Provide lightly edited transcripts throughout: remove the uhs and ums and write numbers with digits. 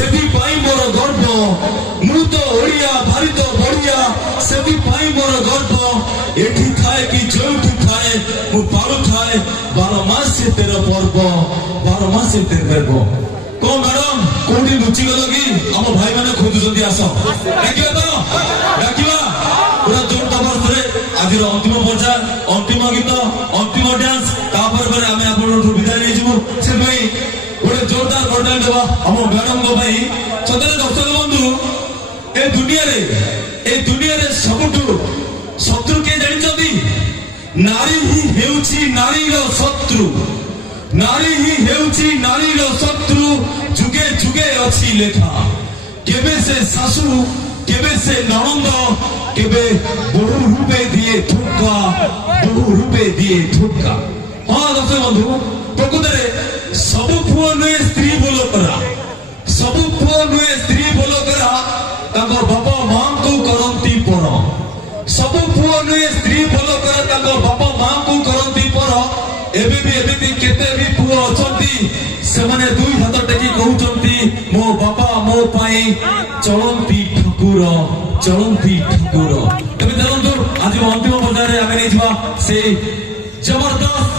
ସେଥିପାଇଁ ମୋର ଗର୍ବ ମୁଁ ତ ଓଡ଼ିଆ ଭାରି ତ ବଢ଼ିଆ ସେଥିପାଇଁ ମୋର ଗର୍ବ ଏଠି ଥାଏ କି ଯୋଉଠି ଥାଏ ମୁଁ ପାରୁଥାଏ 12 ମାସେ 13 ପର୍ବ 12 ମାସେ 13 ପର୍ବ କଣ ମ୍ୟାଡମ କୋଉଠି ଲୁଚିଗଲ କି ଆମ ଭାଇ ମାନେ ଖୋଜୁଛନ୍ତି ଆସ ଡାକିବା ତ ଡାକିବା ପୁରା ଜୋର ଜବରଦସ୍ତରେ ଆଜିର ଅନ୍ତିମ ପର୍ଯ୍ୟାୟ ଅନ୍ତିମ ଗୀତ ଅନ୍ତିମ ଡ୍ୟାନ୍ସ ତାପରେ ପରେ ଆମେ ଆପଣଙ୍କଠୁ ବିଦାୟ ନେଇଯିବୁ ସେଥିପାଇଁ ଗୋଟେ ଜୋରଦାର କରିଡାଲ ଦେବା ଆମ ମ୍ୟାଡମଙ୍କ ପାଇଁ ସତରେ ଦର୍ଶକ ବନ୍ଧୁ ଏ ଦୁନିଆରେ ସବୁଠୁ ଶତ୍ରୁ କିଏ ଜାଣିଛନ୍ତି ନାରୀ ହିଁ ହେଉଛି ନାରୀର ଶତ୍ରୁ ନାରୀ ହିଁ ହେଉଛି ନାରୀର ଶତ୍ରୁ ଯୁଗେ ଯୁଗେ ଅଛି ଲେଖା କେବେ ସେ ଶାଶୁ କେବେ ସେ ନଣନ୍ଦ କେବେ ବହୁ ରୂପେ ଦିଏ ଧୋକା ବହୁ ରୂପେ ଦିଏ ଧୋକା ହଁ ଦର୍ଶକ ବନ୍ଧୁ ପ୍ରକୃତରେ ସବୁ ପୁଅ ନୁହେଁ ସ୍ତ୍ରୀ ବୋଲ କରା ସବୁ ପୁଅ ନୁହେଁ ସ୍ତ୍ରୀ ବୋଲ କରା ତାଙ୍କ ବାପା ମାଙ୍କୁ କରନ୍ତି ପର ସବୁ ପୁଅ ନୁହେଁ ସ୍ତ୍ରୀ ବୋଲ କରା ତାଙ୍କ ବାପା ମାଙ୍କୁ କରନ୍ତି ପର ଏବେ ବି କେତେ ବି ପୁଅ ଅଛନ୍ତି ସେମାନେ ଦୁଇ ହାତ ଟେକି କହୁଛନ୍ତି ମୋ ବାପା ମୋ ପାଇଁ ଚଳନ୍ତି ଠାକୁର ଏବେ ଦେଖନ୍ତୁ ଆଜି ଅନ୍ତିମ ପର୍ଯ୍ୟାୟରେ ଆମେ ନେଇଯିବା ସେଇ ଜବରଦସ୍ତ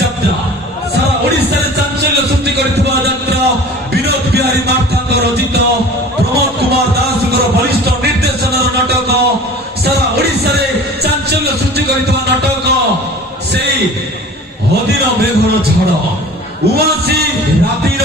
ଯାତ୍ରା ସାରା ଓଡ଼ିଶାରେ ଚାଞ୍ଚଲ୍ୟ ସୃଷ୍ଟି କରିଥିବା ଯାତ୍ରା ବିନୋଦ ବିହାରୀ ମାର୍ଥାଙ୍କ ରଚିତ ପ୍ରମୋଦ କୁମାର ଦାସଙ୍କର ବଳିଷ୍ଠ ନିର୍ଦ୍ଦେଶନର ନାଟକ ସାରା ଓଡ଼ିଶାରେ ଚାଞ୍ଚଲ୍ୟ ସୃଷ୍ଟି କରିଥିବା ନାଟକ ସେଇ ହଦିର ମେଘର ଝଡ଼ ଉଆସି ରାତିର